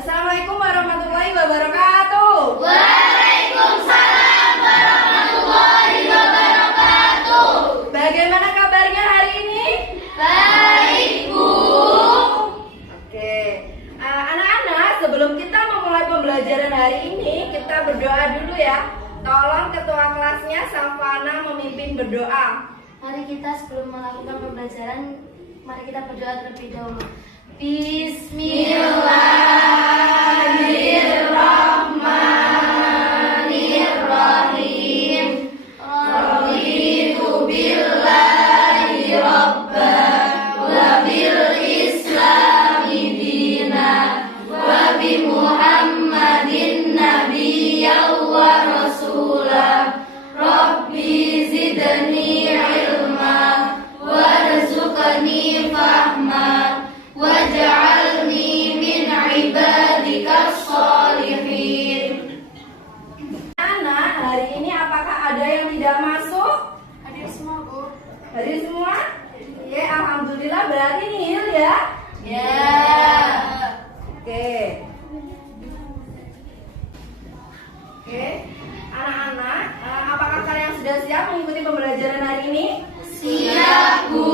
Assalamualaikum warahmatullahi wabarakatuh. Waalaikumsalam warahmatullahi wabarakatuh. Bagaimana kabarnya hari ini? Baik, Bu. Oke, anak-anak, sebelum kita memulai pembelajaran hari ini, kita berdoa dulu ya. Tolong ketua kelasnya Safana memimpin berdoa. Mari kita sebelum melakukan pembelajaran, mari kita berdoa terlebih dahulu. Bismillahirrahmanirrahim. Raditu billahi rabba wa bil islami dina wa bi Muhammadin nabiyyan wa rasulah. Rabbi zidni ilma warzuqni fahma waj'alni min ibadikas sholihin. Anak, hari ini apakah ada yang tidak masuk? Hadir semua, Bu. Hadir semua? Oke, alhamdulillah berarti nihil ya. Ya. Oke. Oke, anak-anak, apakah kalian sudah siap mengikuti pembelajaran hari ini? Siap, Bu.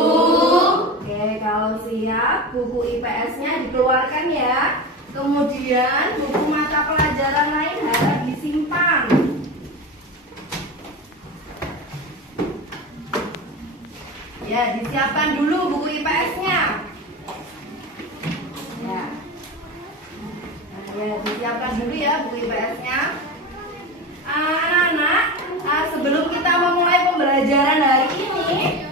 Oke, kalau siap, buku IPS-nya dikeluarkan ya. Kemudian buku mata pelajaran lain harap disimpan. Ya, disiapkan dulu buku IPS-nya. Ya. Nah, ya, disiapkan dulu ya buku IPS-nya. Anak-anak, sebelum kita memulai pembelajaran hari ini,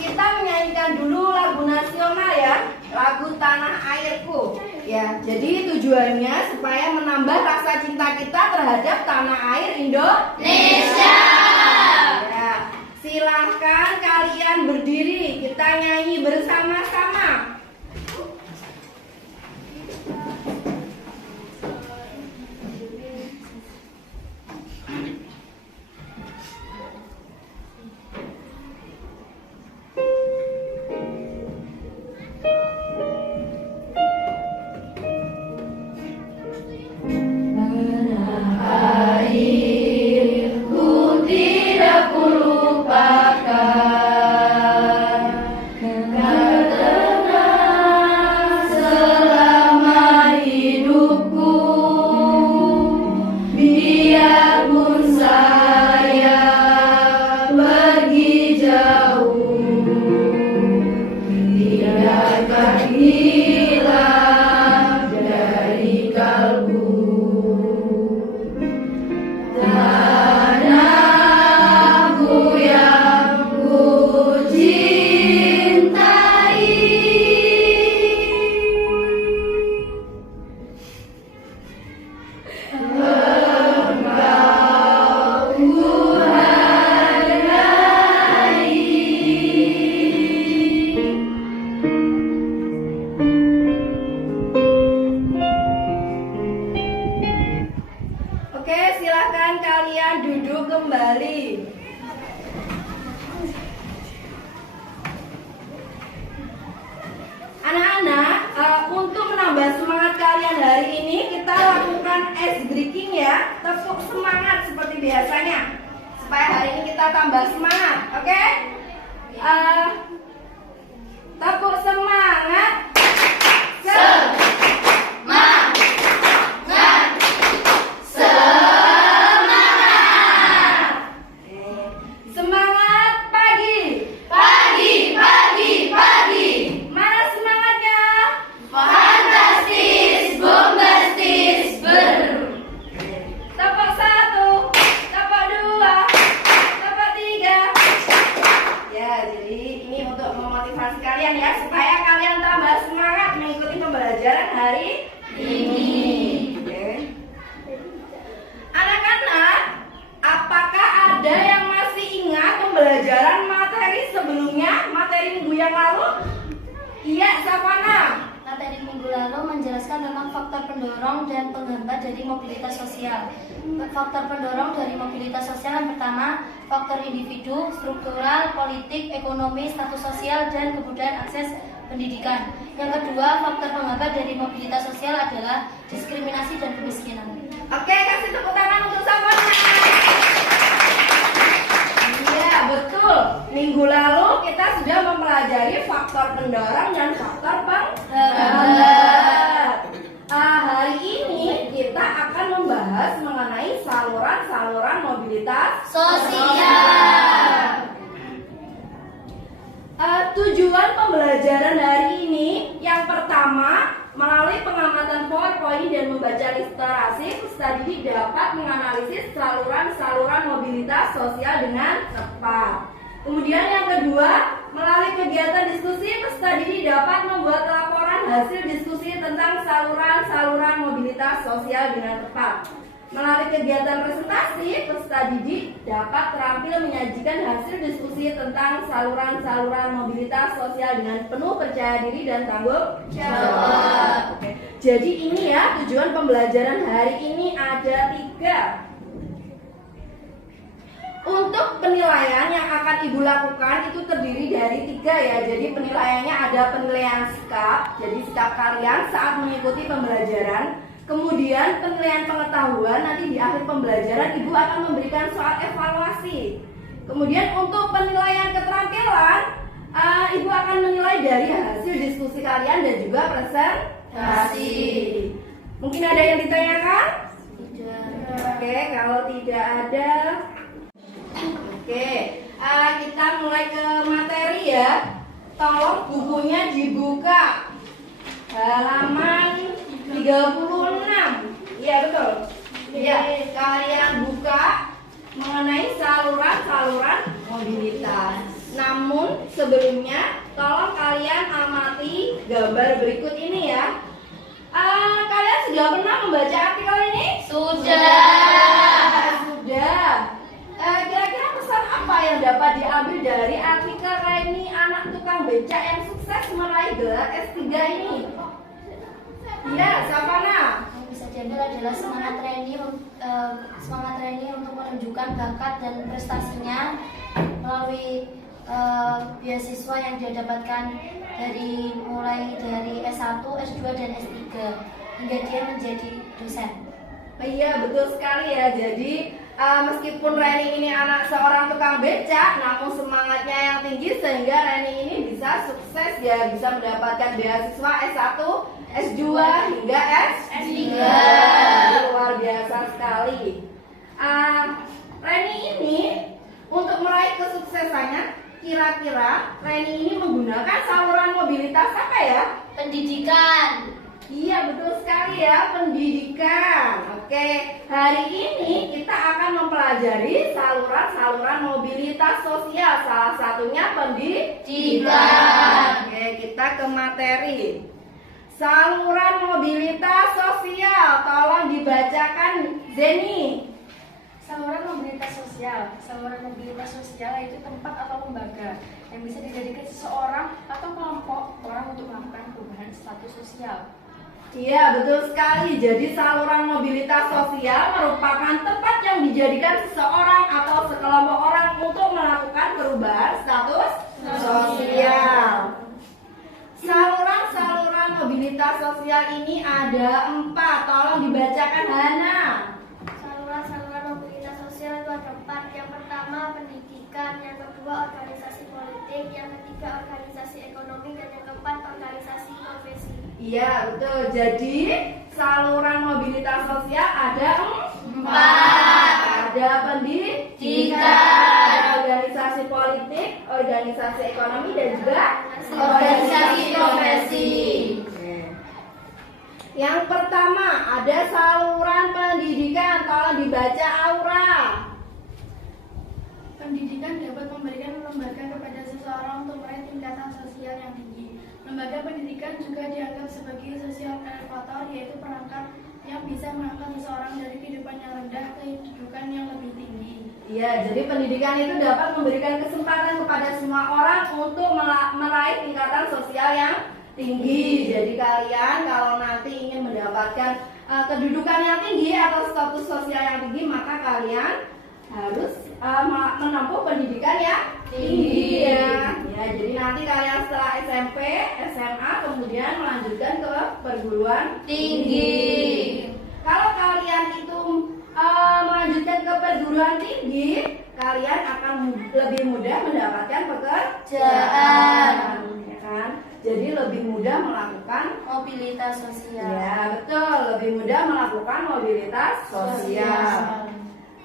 kita menyanyikan dulu lagu nasional ya, lagu Tanah Airku. Ya, jadi tujuannya supaya menambah rasa cinta kita terhadap tanah air Indonesia. Ya, silahkan kalian berdiri, kita nyanyi bersama-sama. Oke, silahkan kalian duduk kembali. Anak-anak, untuk menambah semangat kalian hari ini, kita lakukan ice breaking ya. Tepuk semangat seperti biasanya, supaya hari ini kita tambah semangat. Oke? Tepuk semangat. Semangat pagi. Mana semangatnya? Fantastis, bombastis, Tepuk 1, tepuk 2, tepuk 3. Ya, jadi ini untuk memotivasi kalian ya, supaya kalian tambah semangat mengikuti pembelajaran hari ini. Oke. Anak-anak, apakah ada yang masih ingat pembelajaran materi sebelumnya, materi minggu yang lalu? Iya, Safana. Materi minggu lalu menjelaskan tentang faktor pendorong dan penghambat dari mobilitas sosial. Faktor pendorong dari mobilitas sosial yang pertama, faktor individu, struktural, politik, ekonomi, status sosial, dan kemudahan akses pendidikan. Yang kedua, faktor penghambat dari mobilitas sosial adalah diskriminasi dan kemiskinan. Oke, kasih tepuk tangan untuk Sampona. Iya, betul. Minggu lalu kita sudah mempelajari faktor pendorong dan faktor penghambat. Hari ini kita akan membahas mengenai saluran-saluran mobilitas Sosial. Tujuan pembelajaran hari ini yang pertama, melalui pengamatan PowerPoint dan membaca literasi, peserta didik dapat menganalisis saluran-saluran mobilitas sosial dengan tepat. Kemudian yang kedua, melalui kegiatan diskusi, peserta didik dapat membuat laporan hasil diskusi tentang saluran-saluran mobilitas sosial dengan tepat. Melalui kegiatan presentasi, peserta didik dapat terampil menyajikan hasil diskusi tentang saluran-saluran mobilitas sosial dengan penuh percaya diri dan tanggung jawab. Jadi ini ya, tujuan pembelajaran hari ini ada 3. Untuk penilaian yang akan Ibu lakukan itu terdiri dari 3 ya. Jadi penilaiannya ada penilaian sikap, jadi sikap kalian saat mengikuti pembelajaran. Kemudian penilaian pengetahuan, nanti di akhir pembelajaran Ibu akan memberikan soal evaluasi. Kemudian untuk penilaian keterampilan, Ibu akan menilai dari hasil diskusi kalian dan juga presentasi. Mungkin ada yang ditanyakan? Tidak. Oke, kalau tidak ada, oke, kita mulai ke materi ya. Tolong bukunya dibuka halaman 36. Iya betul. Iya, kalian buka mengenai saluran-saluran mobilitas. Namun sebelumnya tolong kalian amati gambar berikut ini ya. Kalian sudah pernah membaca artikel ini? Sudah. Sudah. Kira-kira pesan apa yang dapat diambil dari artikel Reni, anak tukang becak yang sukses meraih gelar S3 ini? Ya, Sampona. Yang bisa diambil adalah semangat Reni untuk menunjukkan bakat dan prestasinya melalui beasiswa yang dia dapatkan mulai dari S1, S2 dan S3 hingga dia menjadi dosen. Iya, betul sekali ya. Jadi meskipun Reni ini anak seorang tukang becak, namun semangatnya yang tinggi sehingga Reni ini bisa sukses ya, bisa mendapatkan beasiswa S1, S2 hingga S3. Luar biasa sekali. Reni ini untuk meraih kesuksesannya, kira-kira Reni ini menggunakan saluran mobilitas apa ya? Pendidikan. Iya, betul sekali ya, pendidikan. Oke, hari ini kita akan mempelajari saluran-saluran mobilitas sosial. Salah satunya pendidikan. Oke, kita ke materi. Saluran mobilitas sosial, tolong dibacakan Zeni. Saluran mobilitas sosial. Saluran mobilitas sosial yaitu tempat atau lembaga yang bisa dijadikan seseorang atau kelompok orang untuk melakukan perubahan status sosial. Iya, betul sekali. Jadi saluran mobilitas sosial merupakan tempat yang dijadikan seseorang atau sekelompok orang untuk melakukan perubahan status sosial. Saluran-saluran mobilitas sosial ini ada 4. Tolong dibacakan Hana. Saluran-saluran mobilitas sosial itu ada 4. Yang pertama pendidikan, yang kedua organisasi politik, yang ketiga organisasi ekonomi, dan yang keempat organisasi profesi. Iya, betul. Jadi saluran mobilitas sosial ada 4. Ada pendidikan, organisasi politik, organisasi ekonomi, dan juga organisasi profesi. Yang pertama ada saluran pendidikan. Tolong dibaca Aura. Pendidikan dapat memberikan lembaga kepada seseorang untuk meraih tingkatan sosial yang tinggi. Lembaga pendidikan juga dianggap sebagai sosial elevator, yaitu perangkat yang bisa mengangkat seseorang dari kehidupan yang rendah ke kehidupan yang lebih tinggi. Iya, jadi pendidikan itu dapat memberikan kesempatan kepada semua orang untuk meraih tingkatan sosial yang tinggi. Jadi kalian kalau nanti ingin mendapatkan kedudukan yang tinggi atau status sosial yang tinggi, maka kalian harus menempuh pendidikan yang tinggi ya. Ya, jadi nanti kalian setelah SMP, SMA, kemudian melanjutkan ke perguruan tinggi. Kalau kalian itu melanjutkan ke perguruan tinggi, kalian akan lebih mudah mendapatkan pekerjaan, ya kan? Jadi lebih mudah melakukan Mobilitas sosial. ya, betul, lebih mudah melakukan mobilitas sosial.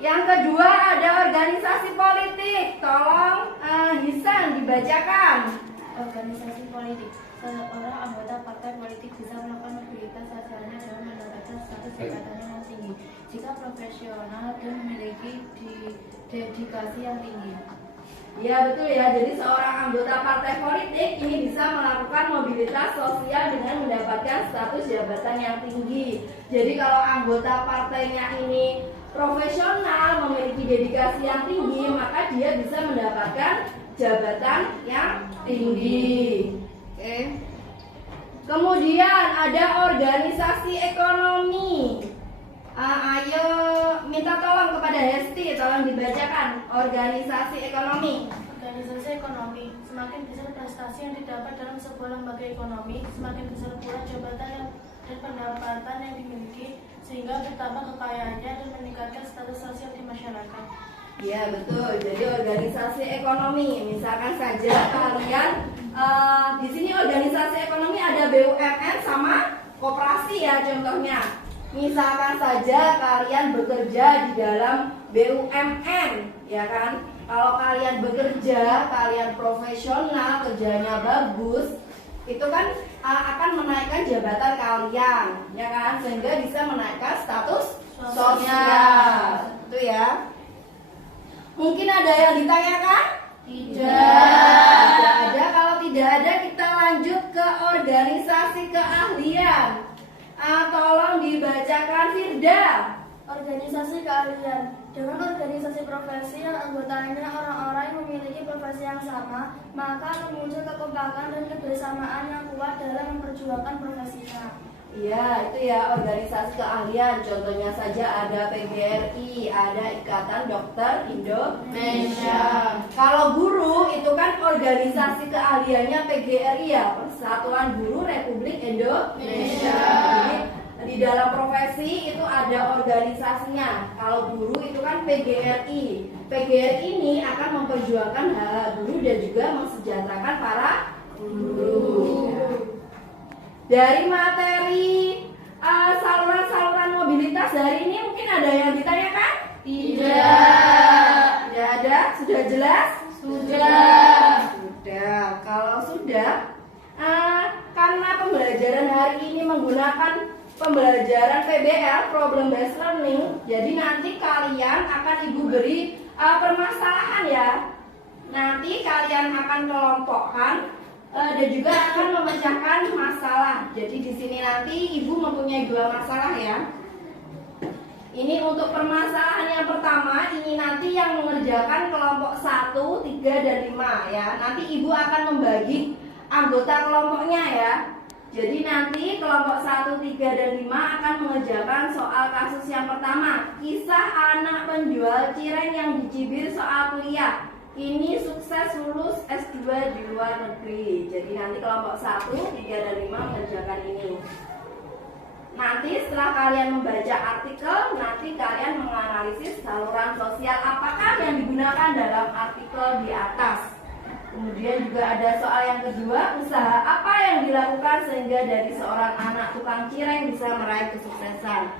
Yang kedua ada organisasi politik. Tolong Hisan dibacakan. Organisasi politik. Seorang anggota partai politik bisa melakukan mobilitas sosialnya dengan mendapatkan status jabatannya yang tinggi jika profesional dan memiliki dedikasi yang tinggi. Ya betul ya, jadi seorang anggota partai politik ini bisa melakukan mobilitas sosial dengan mendapatkan status jabatan yang tinggi. Jadi kalau anggota partainya ini profesional, memiliki dedikasi yang tinggi, maka dia bisa mendapatkan jabatan yang tinggi. Oke. Kemudian ada organisasi ekonomi. Ayo minta tolong kepada Hesti, tolong dibacakan organisasi ekonomi. Organisasi ekonomi semakin besar prestasi yang didapat dalam sebuah lembaga ekonomi, semakin besar pula jabatan dan pendapatan yang dimiliki, sehingga bertambah kekayaannya dan meningkatkan status sosial di masyarakat. Ya betul. Jadi organisasi ekonomi, misalkan saja kalian di sini organisasi ekonomi ada BUMN sama koperasi ya contohnya. Misalkan saja kalian bekerja di dalam BUMN, ya kan? Kalau kalian bekerja, kalian profesional, kerjanya bagus, itu kan akan menaikkan jabatan kalian, ya kan? Sehingga bisa menaikkan status sosial. Itu ya. Mungkin ada yang ditanyakan? Tidak ada. Kalau tidak ada, kita lanjut ke organisasi keahlian. Tolong dibacakan Firda. Organisasi keahlian dengan organisasi profesi yang anggotanya orang-orang yang memiliki profesi yang sama, maka akan muncul kekompakan dan kebersamaan yang kuat dalam memperjuangkan profesinya. Iya, itu ya organisasi keahlian. Contohnya saja ada PGRI, ada Ikatan Dokter Indonesia. Kalau guru itu kan organisasi keahliannya PGRI ya, Persatuan Guru Republik Indonesia. Jadi di dalam profesi itu ada organisasinya. Kalau guru itu kan PGRI. PGRI ini akan memperjuangkan hak guru dan juga mensejahterakan para guru. Dari materi saluran-saluran mobilitas hari ini mungkin ada yang ditanyakan? Tidak ada? Sudah jelas? Sudah. Kalau sudah, karena pembelajaran hari ini menggunakan pembelajaran PBL, Problem Based Learning, jadi nanti kalian akan Ibu beri permasalahan ya. Nanti kalian akan kelompokkan dan juga akan memecahkan masalah. Jadi di sini nanti Ibu mempunyai 2 masalah ya. Ini untuk permasalahan yang pertama, ini nanti yang mengerjakan kelompok 1, 3, dan 5 ya. Nanti Ibu akan membagi anggota kelompoknya ya. Jadi nanti kelompok 1, 3, dan 5 akan mengerjakan soal kasus yang pertama, kisah anak penjual cireng yang dicibir soal kuliah. Ini sukses lulus S2 di luar negeri. Jadi nanti kelompok 1, 3, dan 5 mengerjakan ini. Nanti setelah kalian membaca artikel, nanti kalian menganalisis saluran sosial apakah yang digunakan dalam artikel di atas. Kemudian juga ada soal yang kedua, usaha apa yang dilakukan sehingga dari seorang anak tukang cireng bisa meraih kesuksesan.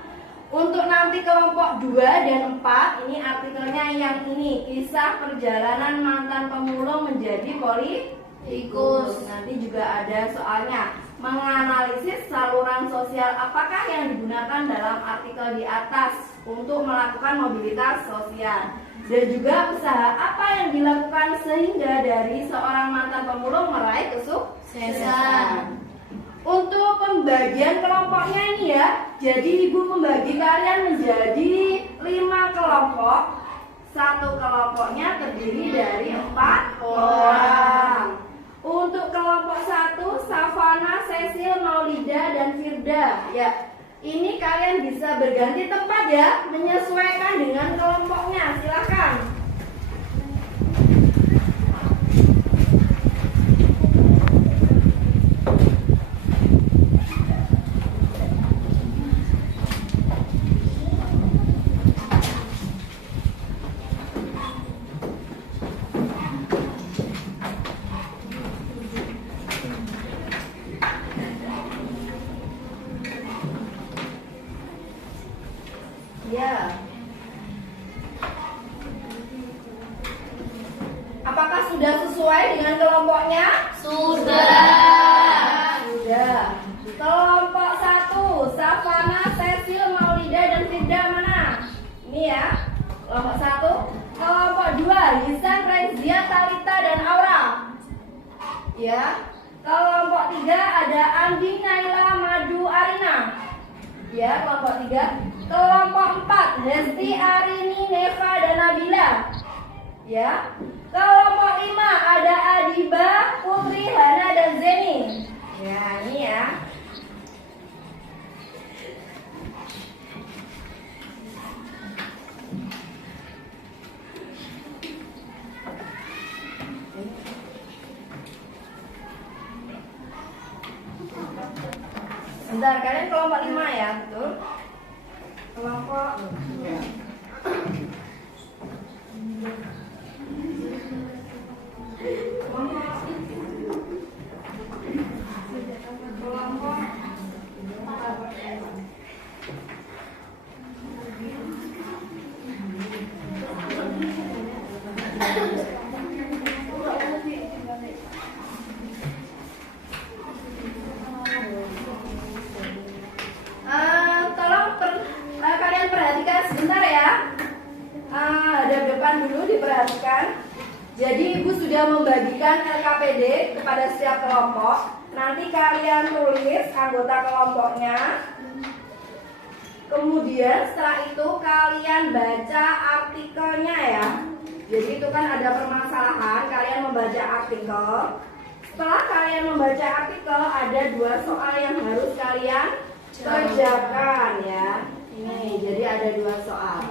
Untuk nanti kelompok 2 dan 4, ini artikelnya yang ini, kisah perjalanan mantan pemulung menjadi politikus. Nanti juga ada soalnya, menganalisis saluran sosial apakah yang digunakan dalam artikel di atas untuk melakukan mobilitas sosial. Dan juga usaha apa yang dilakukan sehingga dari seorang mantan pemulung meraih kesuksesan. Untuk pembagian kelompoknya ini ya, jadi Ibu membagi kalian menjadi 5 kelompok. Satu kelompoknya terdiri dari 4 orang. Untuk kelompok 1, Savana, Cecil, Maulida, dan Firda. Ya, ini kalian bisa berganti tempat ya, menyesuaikan dengan kelompoknya. Silakan. Ya, kelompok 3. Kelompok 4, Hesti, Arini, Neva, dan Nabila. Ya. Kelompok 5 ada Adiba, Putri, Hana, dan Zeni. Ya, ini ya. Bentar, kalian kelompok 5 ya, betul? Kelompok kalian perhatikan sebentar ya. Hadap depan dulu diperhatikan. Jadi ibu sudah membagikan LKPD kepada setiap kelompok. Nanti kalian tulis anggota kelompoknya. Kemudian setelah itu kalian baca artikelnya ya. Jadi itu kan ada permasalahan, kalian membaca artikel. Setelah kalian membaca artikel, ada 2 soal yang harus kalian kerjakan ya. Ini jadi ada 2 soal.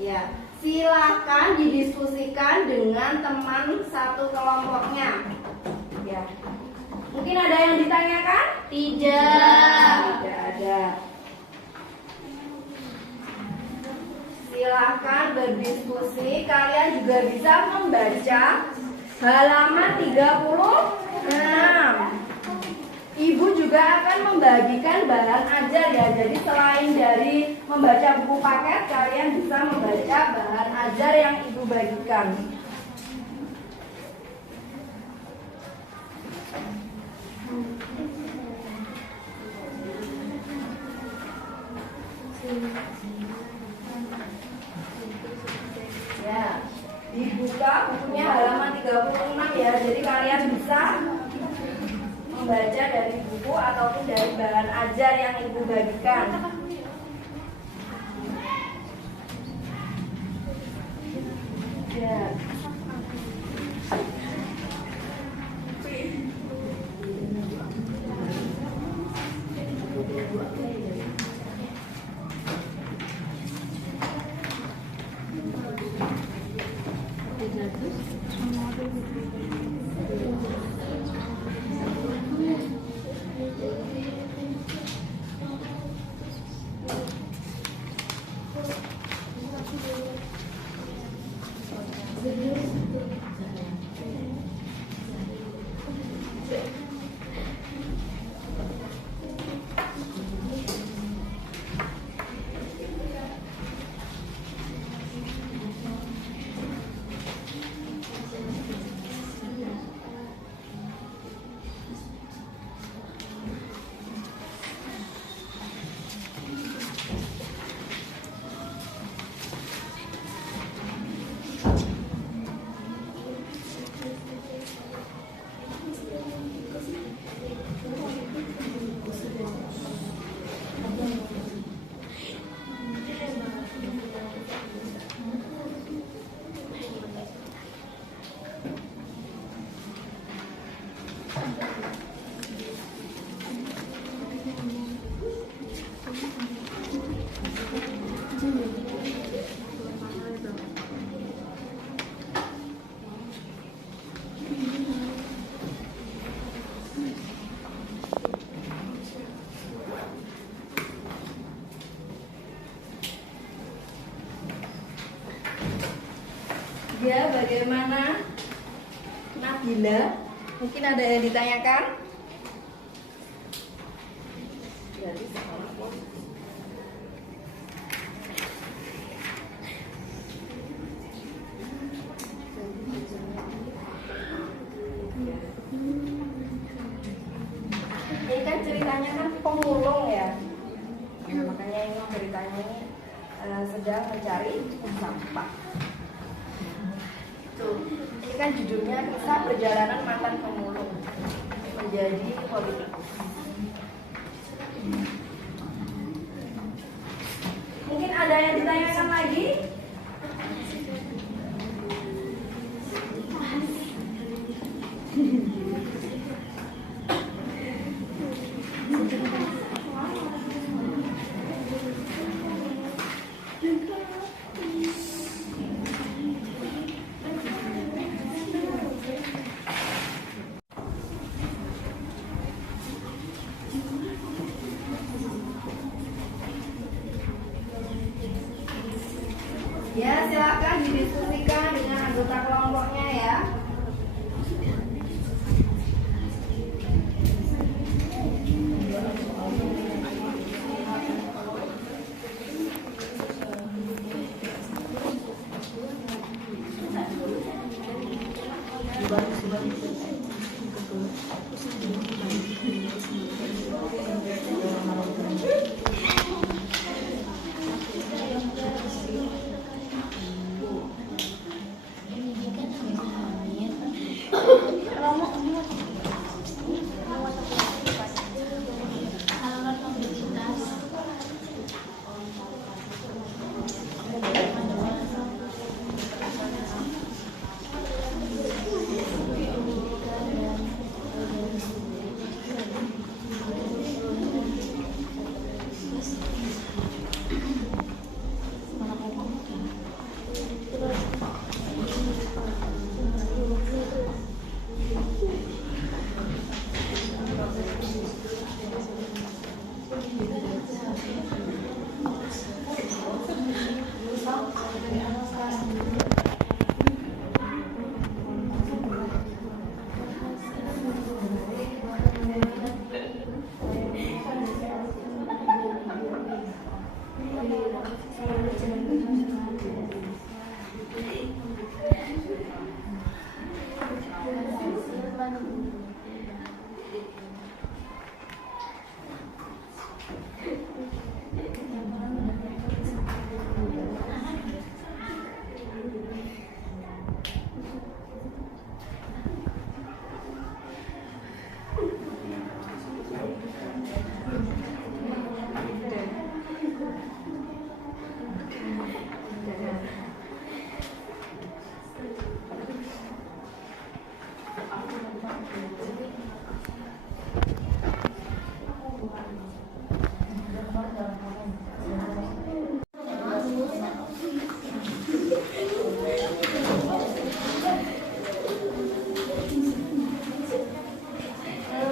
Ya, silahkan didiskusikan dengan teman satu kelompoknya. Ya. Mungkin ada yang ditanyakan? Tidak. Tidak ada. Silahkan berdiskusi. Kalian juga bisa membaca halaman 36. Ibu juga akan membagikan bahan ajar ya. Jadi selain dari membaca buku paket, kalian bisa membaca bahan ajar yang ibu bagikan. Ya, dibuka bukunya halaman 36 ya. Jadi kalian bisa membaca dari buku ataupun dari bahan ajar yang ibu bagikan. Ya. Ya, bagaimana Nabila? Mungkin ada yang ditanyakan? Jadi sekolah pun. Ini kan ceritanya kan pemulung ya. Nah, makanya ini ceritanya ini sedang mencari sampah. Tuh, ini kan judulnya kisah perjalanan mantan pemulung menjadi politikus. Ya, silakan didiskusikan dengan anggota kelompoknya ya.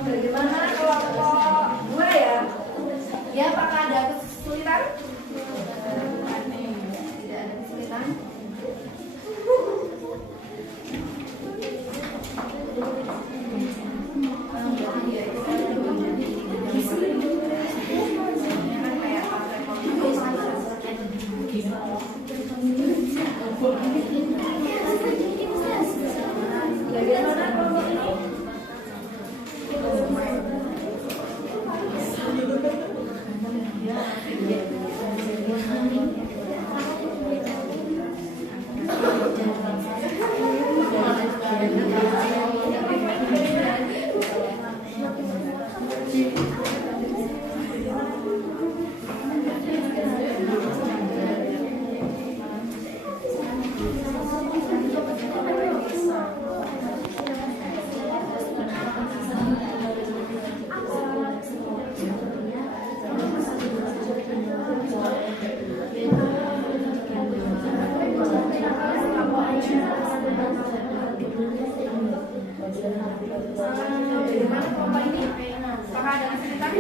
Bagaimana kelompok gue ya? Ya, apakah ada kesulitan? Tidak ada kesulitan. Bagaimana kelompok ini? Bagaimana kelompok ini? Apakah ada kesulitan?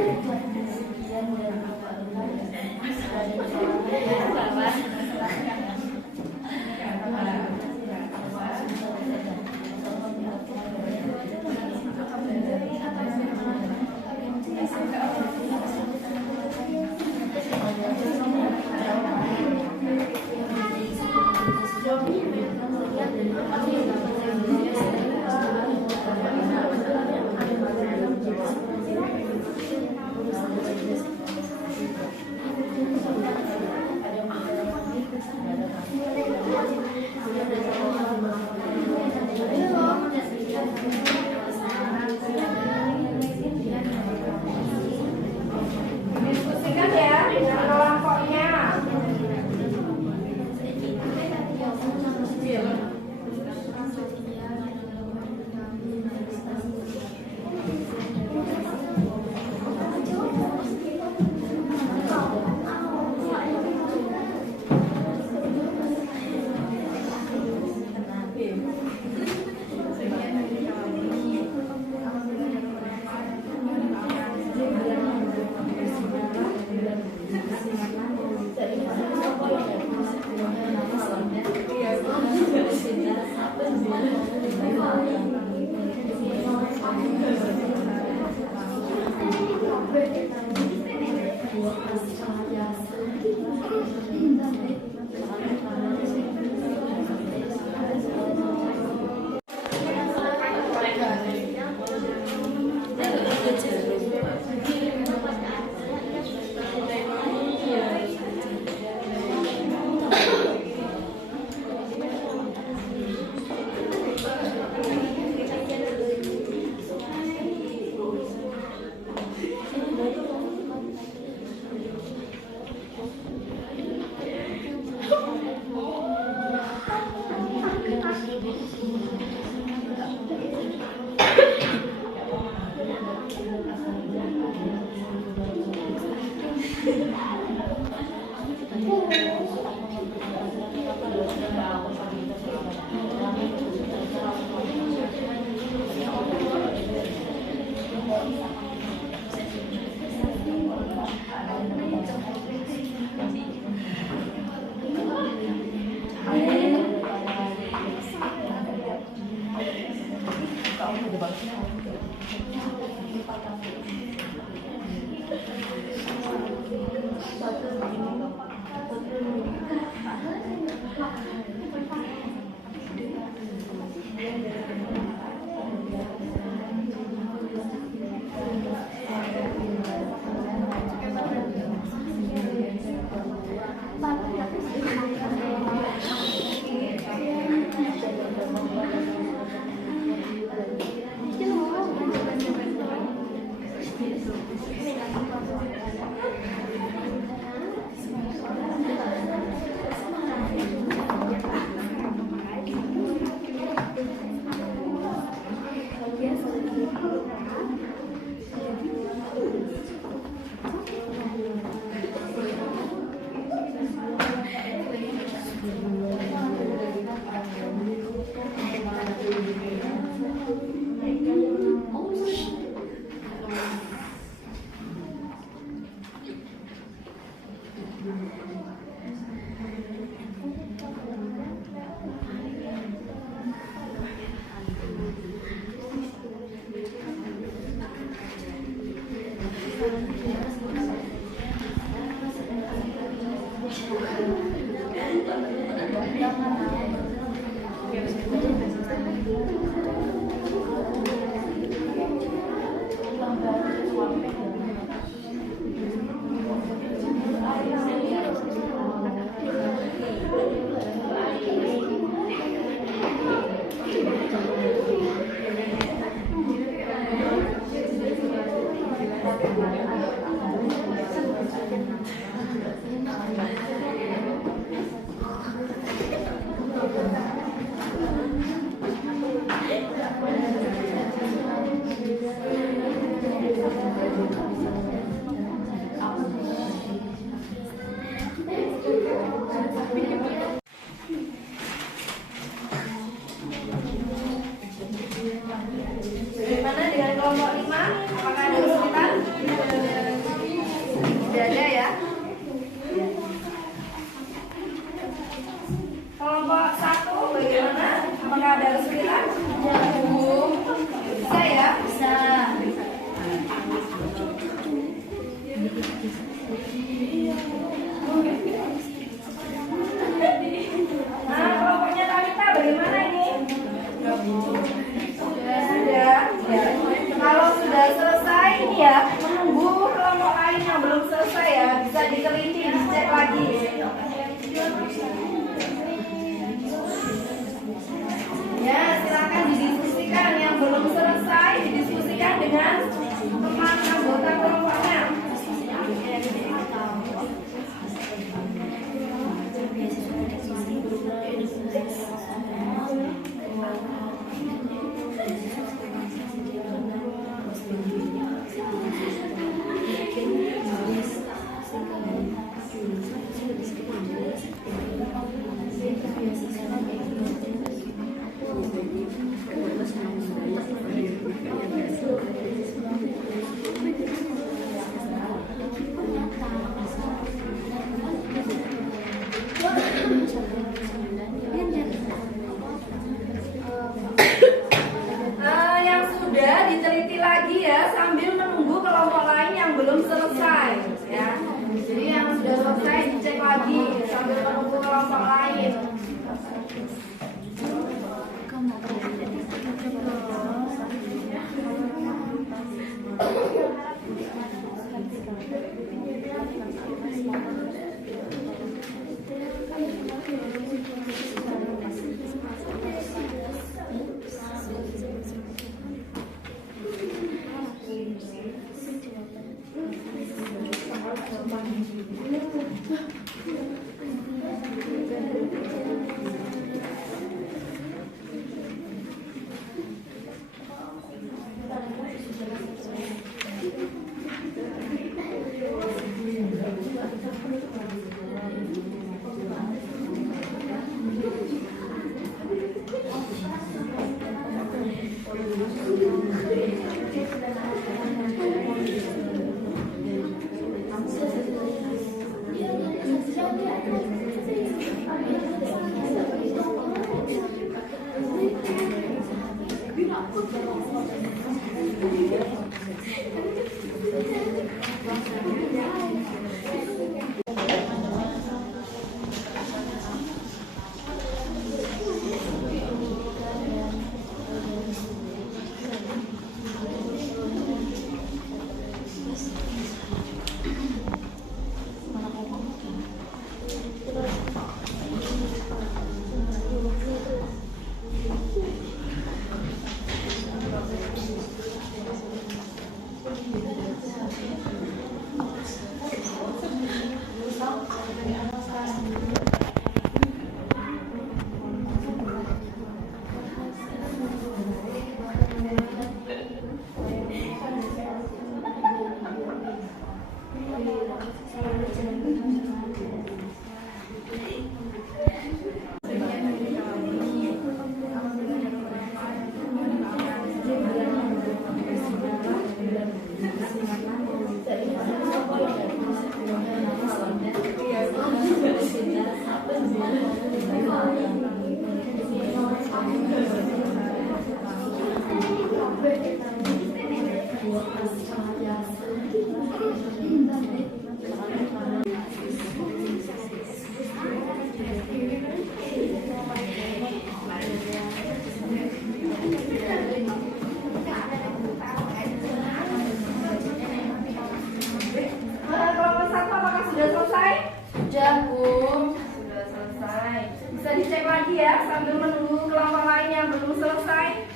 sambil menunggu kelompok lain yang belum selesai.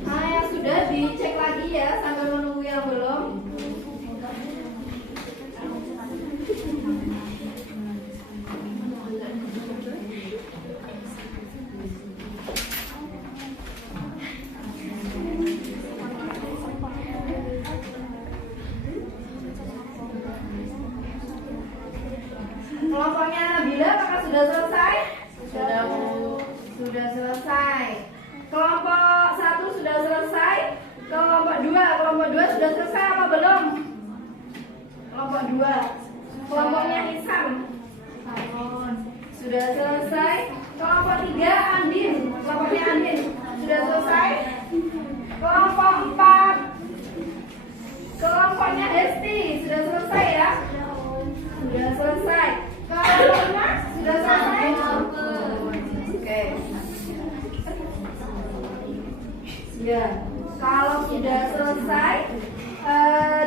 Nah, yang sudah dicek lagi ya sambil menunggu yang belum. Kelompoknya Nabila apakah sudah selesai? Sudah, Bu. Sudah selesai. Kelompok 1 sudah selesai. Kelompok 2 sudah selesai apa belum? Kelompok 2. Kelompoknya Isam sudah selesai. Kelompok 3 Andin. Kelompoknya Andin sudah selesai. Kelompok 4 kelompoknya Hesti sudah selesai ya? Sudah selesai. Kelompok 5 sudah selesai? Oke. Ya, kalau sudah selesai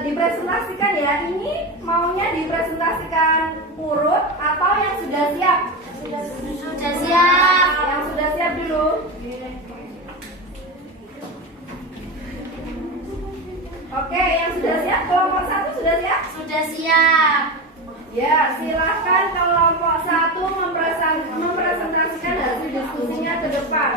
dipresentasikan ya. Ini maunya dipresentasikan urut atau yang sudah siap? Sudah siap. Yang sudah siap dulu. Oke, yang sudah siap. Kelompok 1 sudah siap? Sudah siap. Ya, silahkan kelompok 1 mempresentasikan hasil diskusinya ke depan.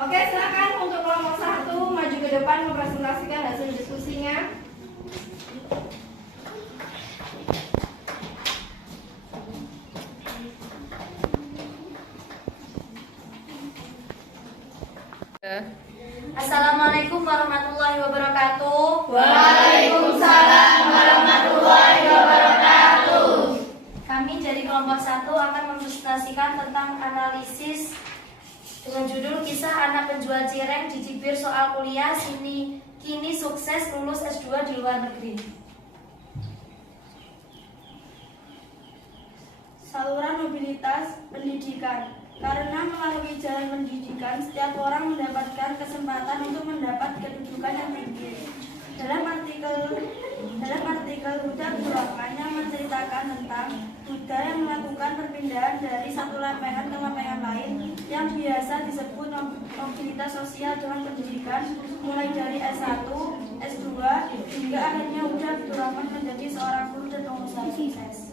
Oke, silakan untuk kelompok 1 maju ke depan mempresentasikan hasil diskusinya. Assalamualaikum warahmatullahi wabarakatuh. Waalaikumsalam warahmatullahi wabarakatuh. Kami dari kelompok 1 akan mempresentasikan tentang analisis dengan judul Kisah Anak Penjual Cireng Dicibir Soal Kuliah Kini Sukses Lulus S2 di Luar Negeri. Saluran mobilitas pendidikan. Karena melalui jalan pendidikan, setiap orang mendapatkan kesempatan untuk mendapat kedudukan yang tinggi. Dalam artikel Huda Abdurrahman yang menceritakan tentang Huda yang melakukan perpindahan dari satu lempengan ke lempengan lain yang biasa disebut mobilitas sosial dengan pendidikan, mulai dari S1, S2, hingga akhirnya Huda Abdurrahman menjadi seorang guru dan pengusaha sukses.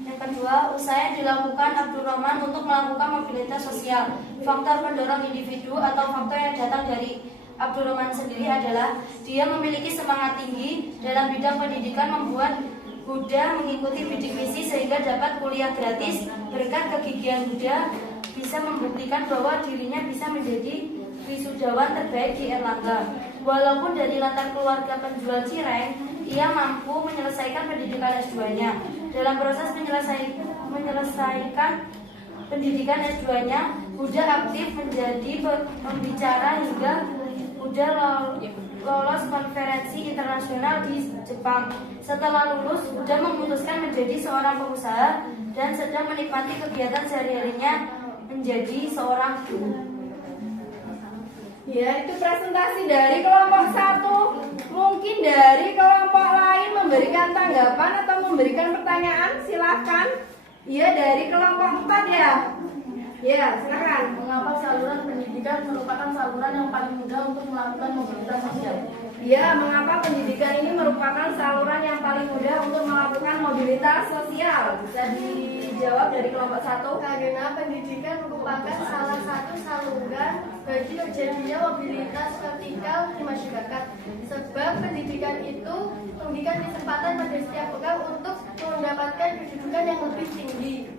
Yang kedua, usaha yang dilakukan Abdurrahman untuk melakukan mobilitas sosial. Faktor pendorong individu atau faktor yang datang dari Abdurrahman sendiri adalah dia memiliki semangat tinggi dalam bidang pendidikan, membuat Huda mengikuti bidik misi sehingga dapat kuliah gratis. Berkat kegigihan Huda bisa membuktikan bahwa dirinya bisa menjadi wisudawan terbaik di Erlangga. Walaupun dari latar keluarga penjual cireng, ia mampu menyelesaikan pendidikan S2-nya. dalam proses menyelesaikan pendidikan S2-nya, Huda aktif menjadi pembicara hingga Huda lolos konferensi internasional di Jepang. Setelah lulus, Huda memutuskan menjadi seorang pengusaha dan sedang menikmati kegiatan sehari-harinya menjadi seorang guru. Ya, itu presentasi dari kelompok 1. Mungkin dari kelompok lain memberikan tanggapan atau memberikan pertanyaan, silakan. Iya, dari kelompok 4 ya. Ya, silakan. Mengapa saluran pendidikan merupakan saluran yang paling mudah untuk melakukan mobilitas sosial? Ya, mengapa pendidikan ini merupakan saluran yang paling mudah untuk melakukan mobilitas sosial? Bisa dijawab dari kelompok 1. Karena pendidikan merupakan salah satu saluran bagi terjadinya mobilitas vertikal di masyarakat. Sebab pendidikan itu memberikan kesempatan pada setiap orang untuk mendapatkan kedudukan yang lebih tinggi.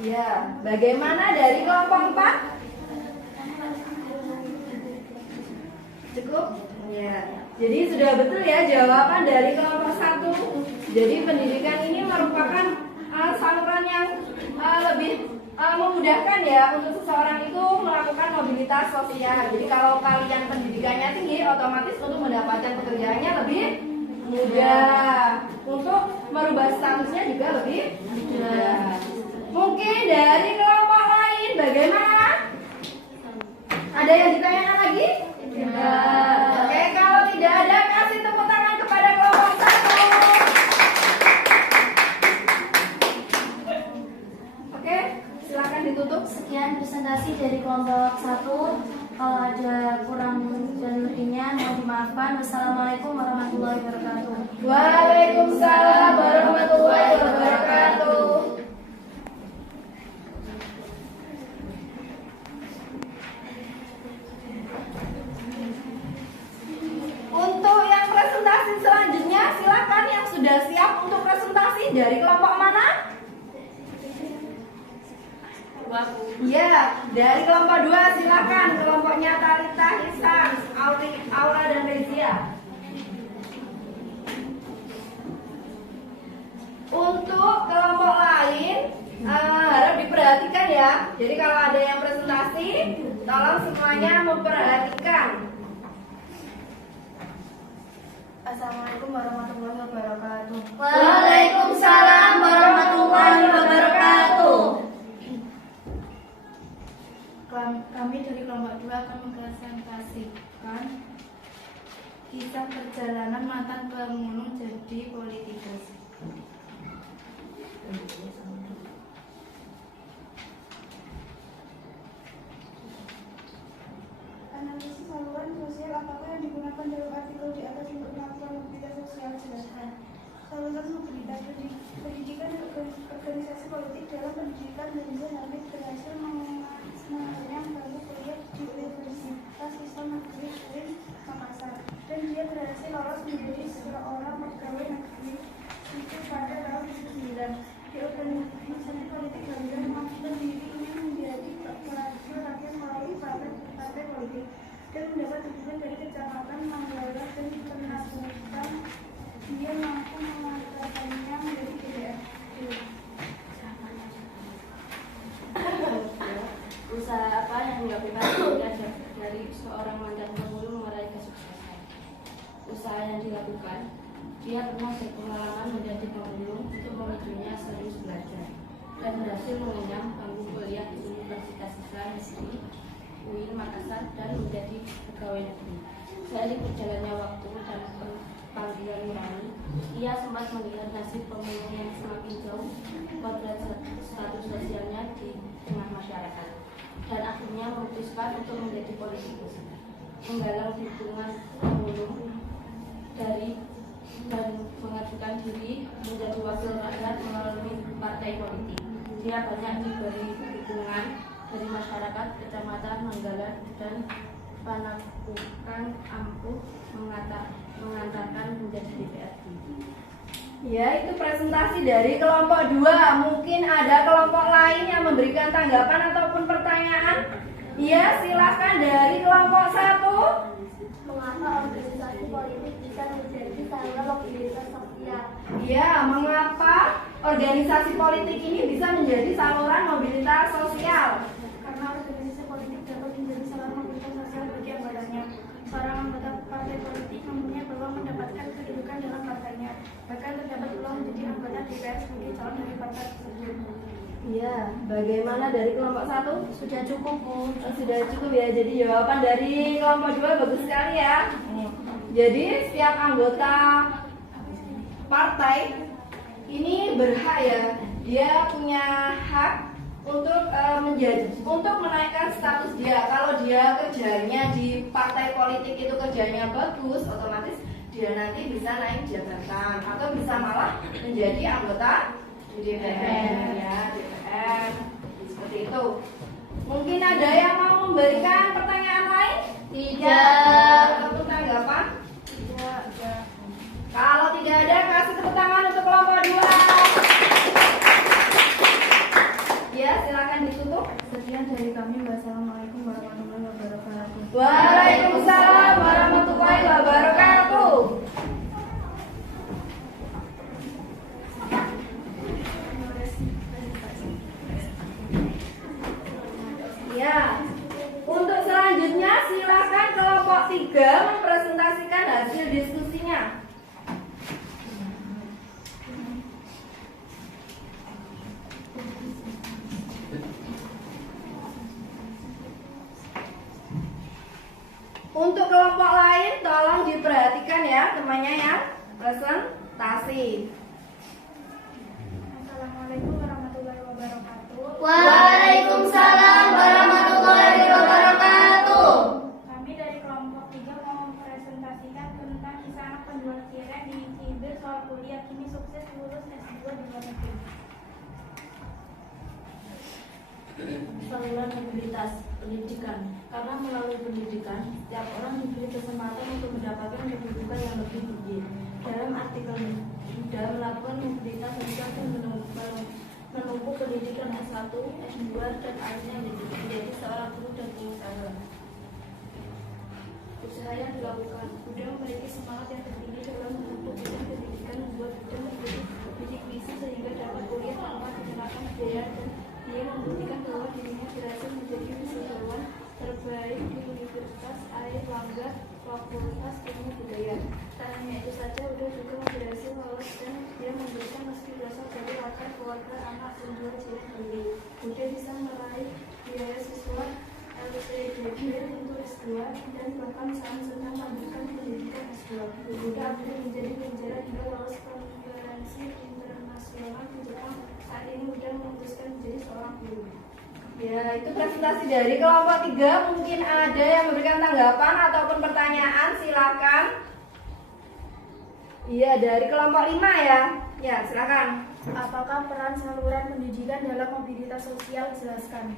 Ya, bagaimana dari kelompok 4? Cukup? Ya. Jadi sudah betul ya jawaban dari kelompok 1. Jadi pendidikan ini merupakan saluran yang lebih memudahkan ya untuk seseorang itu melakukan mobilitas sosial. Jadi kalau kalian pendidikannya tinggi, otomatis untuk mendapatkan pekerjaannya lebih mudah. Untuk merubah statusnya juga lebih mudah. Mungkin dari kelompok lain bagaimana? Ada yang ditanyakan lagi? Tidak. Oke, kalau tidak ada kasih tepuk tangan kepada kelompok 1. Oke, silakan ditutup. Sekian presentasi dari kelompok 1. Kalau ada kurang dan lebihnya mohon dimaafkan. Wassalamualaikum warahmatullahi wabarakatuh. Waalaikumsalam warahmatullahi wabarakatuh. Untuk yang presentasi selanjutnya, silakan yang sudah siap untuk presentasi dari kelompok mana? Ya, dari kelompok 2 silakan. Kelompoknya Talita, Hisan, Aura dan Rezia. Untuk kelompok lain harap diperhatikan ya. Jadi kalau ada yang presentasi, tolong semuanya memperhatikan. Assalamualaikum warahmatullahi wabarakatuh. Waalaikumsalam warahmatullahi wabarakatuh. Kami dari kelompok 2 akan mempresentasikan kisah perjalanan mantan pemulung jadi politikus. Analisis saluran sosial apakah yang digunakan dalam artikel di atas untuk melakukan mobilitas sosial? Jelaskan. Saluran mobilitas pendidikan dan organisasi politik dalam pendidikan Lindsay Hamid berhasil mengenyam bangku kuliah di Universitas Islam Negeri UIN Makassar, dan dia berhasil lolos menjadi seorang pegawai negeri itu pada tahun 2009. Di organisasi politik Hamid memastikan diri ingin menjadi wakil rakyat melalui partai politik dan mendapat dukungan dari Kecamatan Manggala dan Penasulutan. Dia mampu mengantarkannya menjadi DPRD. Usaha apa yang dilakukan dari seorang mantan pemulung meraih kesuksesan? Usaha yang dilakukan, dia pernah berpengalaman menjadi pemulung untuk memicunya serius belajar dan berhasil mengenyam bangku kuliah di Universitas Islam Negeri UIN Makassar dan menjadi pegawai negeri. Seiring berjalannya waktu dan panggilan nurani, ia sempat melihat nasib pemulung yang semakin jauh, potret status sosialnya di tengah masyarakat, dan akhirnya memutuskan untuk menjadi politikus, menggalang dukungan pemulung dari dan mengajukan diri menjadi wakil rakyat melalui partai politik. Dia banyak diberi dukungan dari masyarakat Kecamatan Manggala dan Panakukan ampuh mengantarkan menjadi DPRD. Ya, itu presentasi dari kelompok 2. Mungkin ada kelompok lain yang memberikan tanggapan ataupun pertanyaan. Ya, silakan dari kelompok 1. Mengapa organisasi politik bisa menjadi saluran mobilitas sosial? Ya, mengapa organisasi politik ini bisa menjadi saluran mobilitas sosial? Karena organisasi politik dapat menjadi saluran mobilitas sosial bagi anggotanya. Seorang anggota partai politik mempunyai peluang mendapatkan kedudukan dalam partainya. Bahkan terdapat peluang menjadi anggota DPR sebagai calon dari partai tersebut. Iya, bagaimana dari kelompok 1? Sudah cukup, Bu. Sudah cukup ya, jadi jawaban dari kelompok 2 bagus sekali ya. Jadi setiap anggota partai ini berhak ya, dia punya hak untuk untuk menaikkan status dia. Kalau dia kerjanya di partai politik itu kerjanya bagus, otomatis dia nanti bisa naik jabatan atau bisa malah menjadi anggota DPR ya, DPR seperti itu. Mungkin ada yang mau memberikan pertanyaan lain? Tidak. Ataupun tanggapan? Tidak. Kalau tidak ada, kasih tepuk tangan untuk kelompok 2. Ya, silakan ditutup. Sekian dari kami. Wassalamualaikum warahmatullahi wabarakatuh. Waalaikumsalam warahmatullahi wabarakatuh. Ya, untuk selanjutnya silakan kelompok 3 mempresentasikan hasil diskusinya. Untuk kelompok lain tolong diperhatikan ya temannya ya, presentasi. Assalamualaikum warahmatullahi wabarakatuh. Waalaikumsalam warahmatullahi wabarakatuh. Kami dari kelompok 3 mau mempresentasikan tentang kisah anak penjual cireng di Cibir soal kuliah kini sukses lulus S2 di luar negeri. Saluran mobilitas pendidikan, karena melalui pendidikan setiap orang diberi kesempatan untuk mendapatkan kedudukan yang lebih tinggi. Dalam artikel ini sudah melakukan mobilitas sosial dan menempuh pendidikan S1, S2 dan akhirnya menjadi seorang guru dan pengusaha. Usaha yang dilakukan sudah memiliki semangat yang tinggi dalam menempuh bidang pendidikan, membuat bidang bidik misi sehingga dapat kuliah tanpa dikenakan biaya, dan dia membuktikan bahwa dirinya berhasil menjadi wisudawan terbaik di Universitas Airlangga Fakultas Ilmu Budaya. Tak hanya itu saja, udah juga berhasil lolos dan dia memberikan meski berasal dari latar keluarga anak penjual cireng ini. Udah bisa meraih biaya siswa LPDP untuk S2 dan bahkan saat sedang melanjutkan pendidikan S2. Udah akhirnya menjadi penjara hingga lolos konferensi internasional di Jepang. Saat ini udah memutuskan menjadi seorang guru. Ya, itu presentasi dari kelompok 3. Mungkin ada yang memberikan tanggapan ataupun pertanyaan, silakan. Iya, dari kelompok 5 ya. Ya, silakan. Apakah peran saluran pendidikan dalam mobilitas sosial? Jelaskan.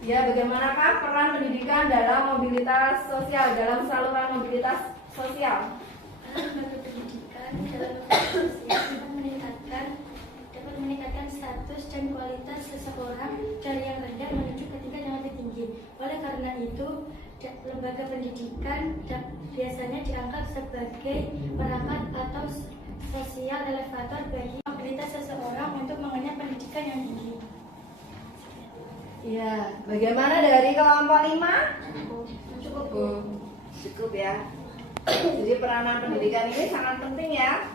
Ya, bagaimanakah peran pendidikan dalam mobilitas sosial, dalam saluran mobilitas sosial? Lembaga pendidikan dalam mobilitas sosial dapat meningkatkan status dan kualitas seseorang dari yang rendah menuju ke tingkat yang lebih tinggi. Oleh karena itu, lembaga pendidikan biasanya dianggap sebagai perangkat atau sosial elevator bagi mobilitas seseorang untuk mengenyam pendidikan yang tinggi. Ya, bagaimana dari kelompok 5? Cukup, Bu. Cukup ya. Jadi peranan pendidikan ini sangat penting ya.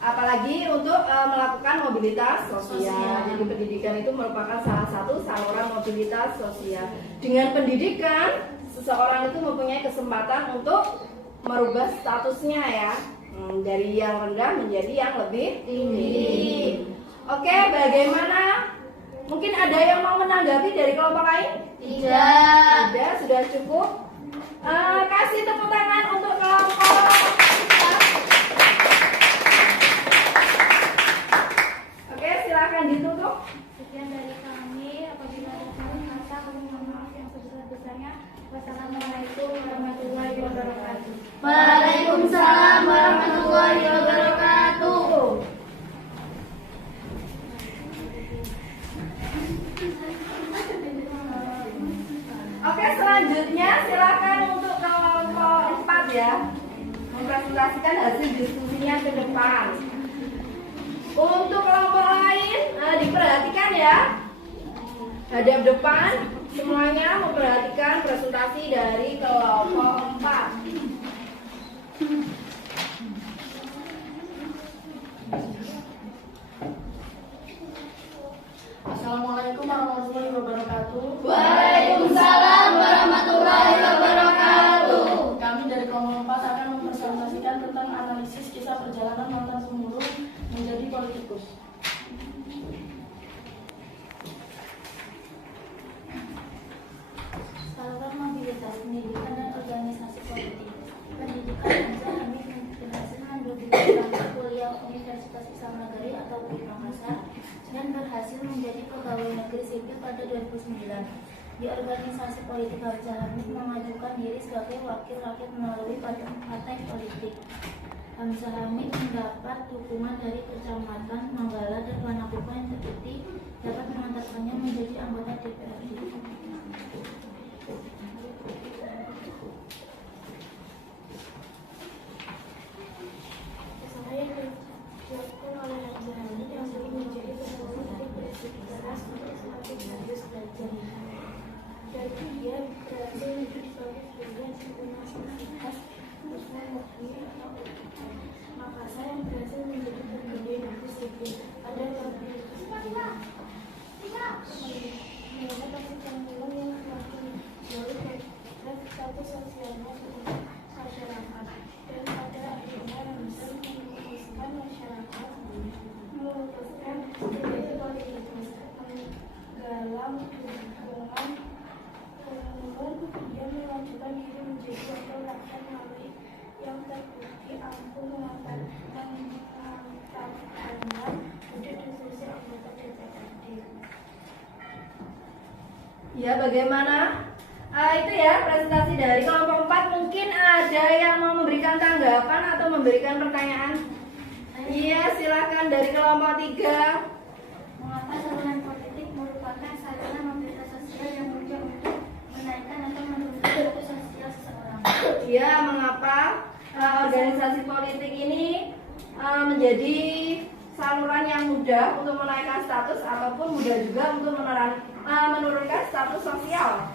Apalagi untuk melakukan mobilitas sosial. Jadi pendidikan itu merupakan salah satu saluran mobilitas sosial. Dengan pendidikan, seseorang itu mempunyai kesempatan untuk merubah statusnya ya, dari yang rendah menjadi yang lebih tinggi. Oke, bagaimana? Mungkin ada yang mau menanggapi dari kelompok lain? Tidak. Tidak, sudah cukup. Kasih tepuk tangan untuk kelompok. Oke, silakan ditutup. Sekian dari kami. Apabila ada salah kata, kami mohon maaf yang sebesar-besarnya. Wassalamualaikum warahmatullahi wabarakatuh. Waalaikumsalam warahmatullahi wabarakatuh. Oke, selanjutnya silakan ya mempresentasikan hasil diskusinya ke depan. Untuk kelompok lain diperhatikan ya. Hadap depan semuanya memperhatikan presentasi dari kelompok 4. Assalamualaikum warahmatullahi wabarakatuh. Waalaikumsalam warahmatullahi wabarakatuh. Kami dari kelompok 4 akan mempresentasikan tentang analisis kisah perjalanan mantan pemulung menjadi politikus. Saluran mobilitas pendidikan dan organisasi politik. Pendidikan Hamzah Hamid berhasil menduduki kuliah Universitas Islam Negeri atau UIN Makassar dan berhasil menjadi pegawai negeri sipil pada 2009. Di organisasi politik, Hamzah Hamid mengajukan diri sebagai wakil rakyat melalui partai politik. Hamzah Hamid mendapat dukungan dari Kecamatan Manggala dan Wanakupa yang terbukti dapat mengantarkannya menjadi anggota DPRD. Saya dilakukan oleh Hamzah Hamid yang sering menjadi ketua untuk bersikeras untuk semakin serius belajar. Jadi dia berhasil menjadi sebagai presiden Universitas Islam Negeri atau UIN Makassar yang berhasil menjadi pegawai negeri sipil pada 2009. Mendapat kasih campuran yang semakin jauh dan status sosialnya untuk masyarakat, dan pada akhirnya Hamzah memutuskan masyarakat memutuskan menjadi politikus dalam dukungan kemudian dia mengajukan diri menjadi wakil rakyat melalui yang terbukti ampuh mengantarkannya untuk diskusi anggota DPRD. Ya, bagaimana? Itu ya presentasi dari kelompok 4. Mungkin ada yang mau memberikan tanggapan atau memberikan pertanyaan. Iya, silakan dari kelompok 3. Mengapa saluran politik merupakan saluran mobilitas sosial yang mudah untuk menaikkan atau menurunkan status sosial seseorang? Ya, mengapa organisasi politik ini menjadi saluran yang mudah untuk menaikkan status ataupun mudah juga untuk menurunkan status sosial?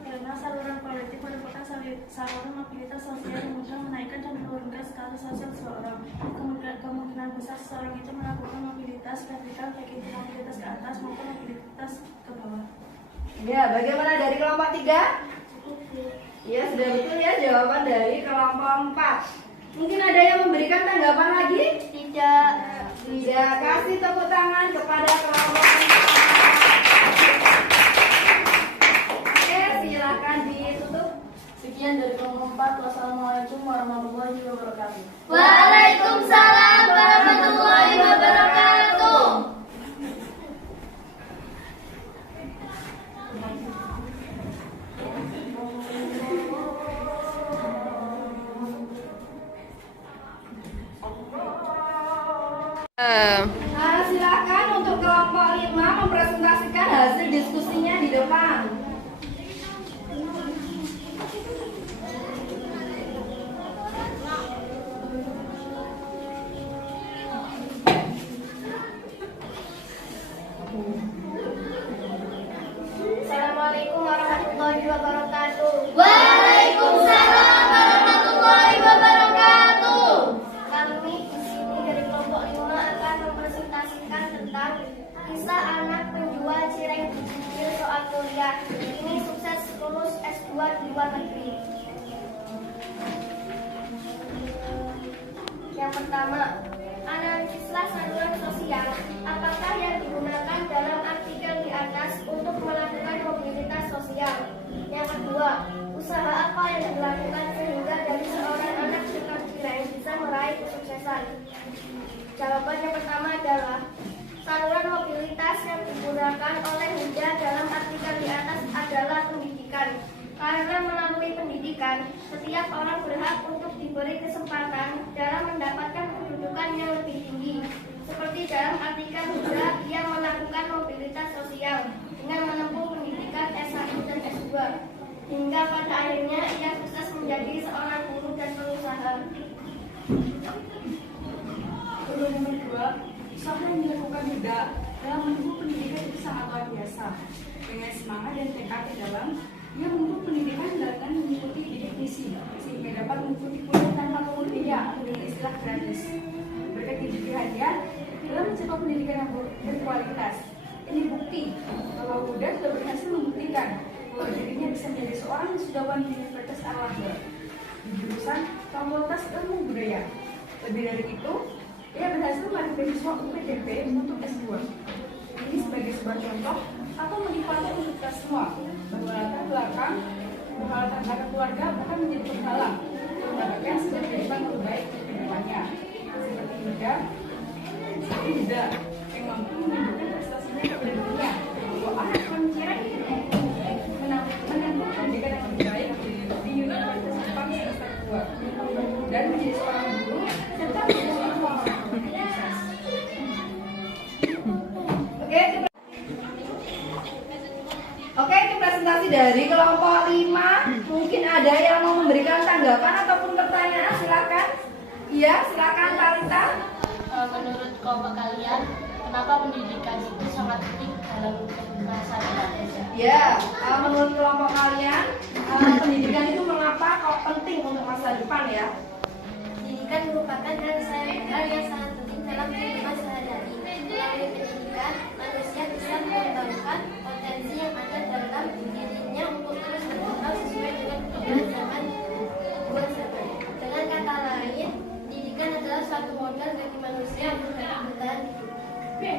Karena saluran politik merupakan saluran mobilitas sosial yang mudah menaikkan dan menurunkan status sosial seseorang. Kemungkinan besar seseorang itu melakukan mobilitas vertikal, baik itu mobilitas ke atas maupun mobilitas ke bawah. Ya, bagaimana dari kelompok 3? Ya, sudah betul ya jawaban dari kelompok 4. Mungkin ada yang memberikan tanggapan lagi? Tidak. Tidak. Kasih tepuk tangan kepada kelompok 4. Oke, silakan ditutup. Sekian dari kelompok 4. Wassalamualaikum warahmatullahi wabarakatuh. Waalaikumsalam warahmatullahi wabarakatuh. Silakan untuk kelompok 5 mempresentasikan hasil diskusinya di depan. Assalamualaikum warahmatullahi wabarakatuh. Waalaikumsalam warahmatullahi wabarakatuh. Kami di sini dari kelompok 5 akan mempresentasikan tentang kisah anak penjual cireng dicicil soal kuliah. Ini sukses lulus S2 di luar negeri. Yang pertama, analisislah saluran sosial. Apakah yang digunakan dalam artikel di atas untuk melakukan mobilitas sosial? Yang kedua, usaha apa yang dilakukan sehingga dari seorang anak tukang cireng bisa meraih kesuksesan? Jawaban yang pertama adalah saluran mobilitas yang digunakan oleh Huda dalam artikel di atas adalah pendidikan. Karena melalui pendidikan, setiap orang berhak untuk diberi kesempatan dalam mendapatkan kedudukan yang lebih tinggi. Seperti dalam artikel Huda, ia melakukan mobilitas sosial dengan menempuh pendidikan S1 dan S2. Hingga pada akhirnya ia sukses menjadi seorang guru Usaha yang dilakukan Huda dalam menempuh pendidikan itu sangat luar biasa. Dengan semangat dan tekad dalam, ia menempuh pendidikan dengan mengikuti bidik misi, sehingga dapat mengikuti kuliah tanpa pungut biaya atau dengan istilah gratis. Berkat kegigihan dia dalam mencapai pendidikan yang berkualitas. Ini bukti bahwa Huda sudah berhasil membuktikan bahwa dirinya bisa menjadi seorang yang sudawan di Universitas Al-Azhar di jurusan Fakultas Ilmu Budaya. Lebih dari itu, ia berhasil meraih beasiswa UPTP untuk S2. Ini sebagai sebuah contoh atau menikmati untuk kita semua bahwa latar belakang keluarga bahkan menjadi penghalang mendapatkan sebuah kehidupan lebih baik di kedepannya. Seperti Huda yang mampu menunjukkan prestasinya kepada dunia bahwa anak pemikiran ini menempuh pendidikan yang lebih baik di Universitas Jepang semester 2 dan menjadi seorang guru serta menjadi seorang pengajar sukses. Oke, itu presentasi dari kelompok 5. Mungkin ada yang mau memberikan tanggapan ataupun pertanyaan, silakan. Iya, silakan Talita. Menurut kelompok kalian, kenapa pendidikan itu sangat penting dalam masa depan? Ya, menurut kelompok kalian, pendidikan itu mengapa kok penting untuk masa depan ya? Pendidikan merupakan hal yang sangat penting dalam kehidupan sehari-hari. Melalui pendidikan, manusia bisa mengembangkan potensi yang ada dalam dirinya untuk terus berkembang sesuai dengan perkembangan zaman. Dengan kata lain, pendidikan adalah suatu modal bagi manusia untuk bertahan hidup.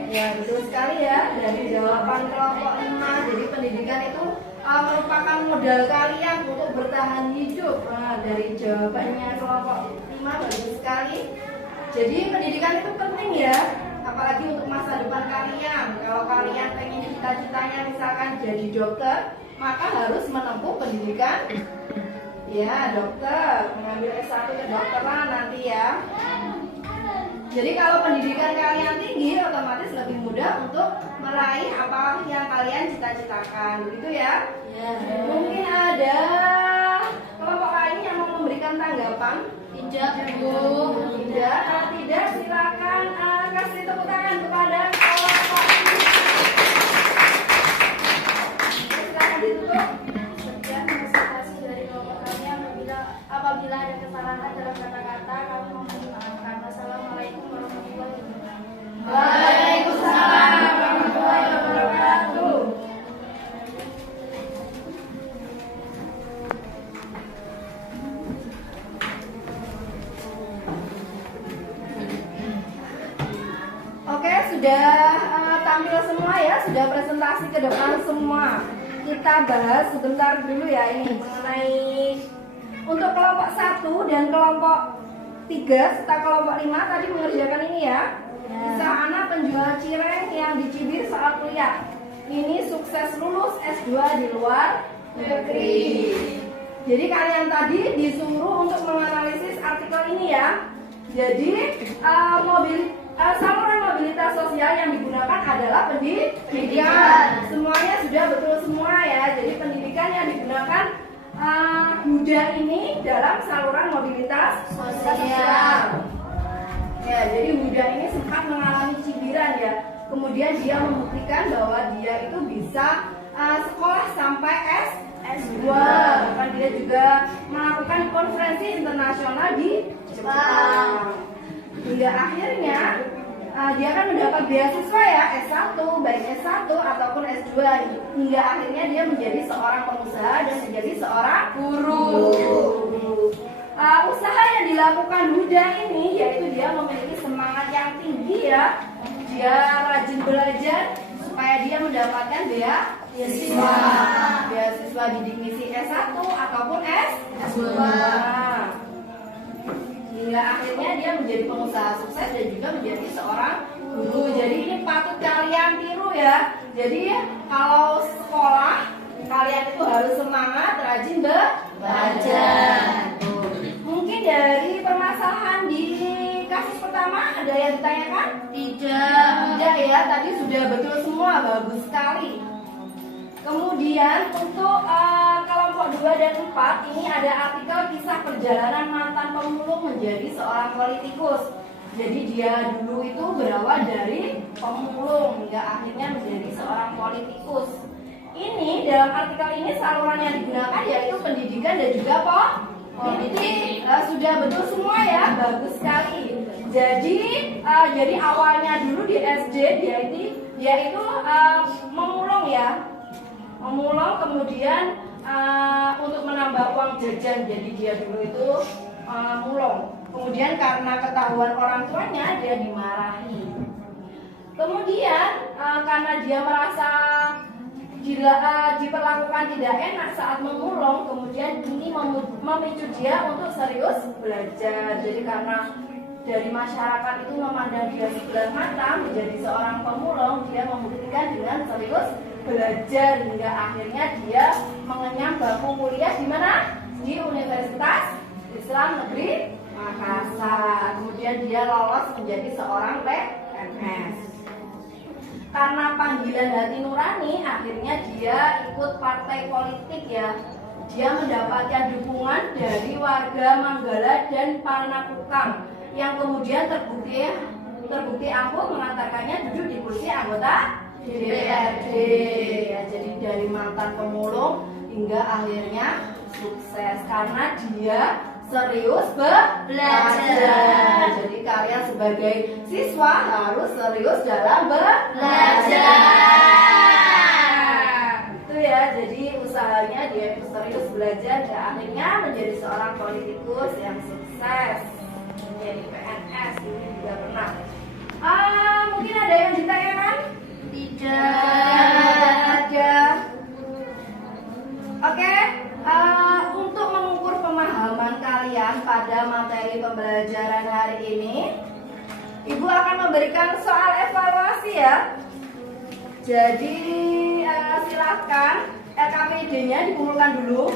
Ya, betul sekali ya. Dari jawaban kelompok 5, jadi pendidikan itu merupakan modal kalian untuk bertahan hidup. Nah, dari jawabannya kelompok 5 bagus sekali. Jadi pendidikan itu penting ya, apalagi untuk masa depan kalian. Kalau kalian pengen cita-citanya misalkan jadi dokter, maka harus menempuh pendidikan. Ya, dokter, mengambil S1 kedokteran nanti ya. Jadi kalau pendidikan kalian tinggi, otomatis lebih mudah untuk meraih apa yang kalian cita-citakan, begitu ya? Ya. Mungkin ada kelompok lain yang mau memberikan tanggapan? Tidak, Bu. Tidak, kalau tidak silakan kasih tepuk tangan kepada kelompok ini. Silakan ditutup. Sekian presentasi dari kelompok kami. Apabila ada kesalahan dalam kata-kata, kami mohon dimaafkan. Wassalamualaikum warahmatullahi wabarakatuh. Waalaikumsalam warahmatullahi wabarakatuh. Oke, sudah tampil semua ya, sudah presentasi ke depan semua. Kita bahas sebentar dulu ya ini mengenai untuk kelompok 1 dan kelompok 3 serta kelompok 5 tadi mengerjakan ini ya. Kisah anak penjual cireng yang dicibir soal kuliah. Ini sukses lulus S2 di luar negeri. Jadi kalian tadi disuruh untuk menganalisis artikel ini ya. Jadi saluran mobilitas sosial yang digunakan adalah pendidikan. Semuanya sudah betul semua ya. Jadi pendidikan yang digunakan Huda ini dalam saluran mobilitas sosial. Ya, jadi Huda ini sempat mengalami cibiran ya. Kemudian dia membuktikan bahwa dia itu bisa sekolah sampai S2. Bahkan dia juga melakukan konferensi internasional di Jepang. Hingga akhirnya dia kan mendapat beasiswa ya, S1, baik S1 ataupun S2. Hingga akhirnya dia menjadi seorang pengusaha dan menjadi seorang guru. Usaha yang dilakukan Huda ini yaitu dia memiliki semangat yang tinggi ya. Dia rajin belajar supaya dia mendapatkan beasiswa bidik misi S1 ataupun S2. Hingga akhirnya dia menjadi pengusaha sukses dan juga menjadi seorang guru. Jadi ini patut kalian tiru ya. Jadi kalau sekolah kalian itu harus semangat, rajin belajar. Mungkin dari permasalahan di kasus pertama ada yang ditanyakan? Tidak ya, tadi sudah betul semua, bagus sekali. Kemudian untuk kelompok 2 dan 4 ini ada artikel kisah perjalanan mantan pemulung menjadi seorang politikus. Jadi dia dulu itu berawal dari pemulung hingga akhirnya menjadi seorang politikus. Ini dalam artikel ini saluran yang digunakan yaitu pendidikan dan juga politik. Sudah betul semua ya, bagus sekali. Jadi awalnya dulu di SD dia itu memulung ya, memulung kemudian untuk menambah uang jajan. Jadi dia dulu itu mulung. Kemudian karena ketahuan orang tuanya dia dimarahi. Kemudian karena dia merasa diperlakukan tidak enak saat memulung, kemudian ini memicu dia untuk serius belajar. Jadi karena dari masyarakat itu memandang dia sebelah mata menjadi seorang pemulung, dia membuktikan dengan serius belajar hingga akhirnya dia mengenyam bangku kuliah di mana? Di Universitas Islam Negeri Makassar. Kemudian dia lolos menjadi seorang PNS. Karena panggilan hati nurani, akhirnya dia ikut partai politik ya. Dia mendapatkan dukungan dari warga Manggala dan Panakukang yang kemudian terbukti ampuh mengantarkannya duduk di kursi anggota DPRD. Ya, jadi dari mantan pemulung hingga akhirnya sukses karena dia serius belajar. Jadi kalian sebagai siswa harus serius dalam belajar. Itu ya, jadi usahanya dia itu serius belajar dan akhirnya menjadi seorang politikus yang sukses, menjadi PNS. Ini juga pernah. Mungkin ada yang ditanyakan? Tidak ada. Oke. Untuk mengukur pemahaman kalian pada materi pembelajaran hari ini, Ibu akan memberikan soal evaluasi ya. Jadi silakan LKPD-nya dikumpulkan dulu.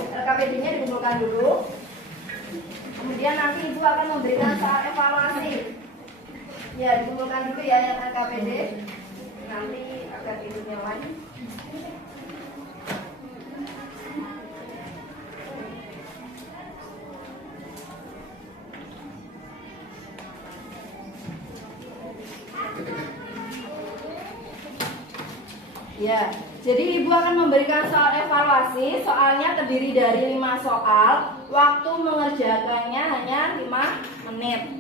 Kemudian nanti Ibu akan memberikan soal evaluasi. Ya, dikumpulkan dulu ya yang LKPD. Nanti akan hidupnya lagi. Ya, jadi Ibu akan memberikan soal evaluasi. Soalnya terdiri dari 5 soal. Waktu mengerjakannya hanya 5 menit.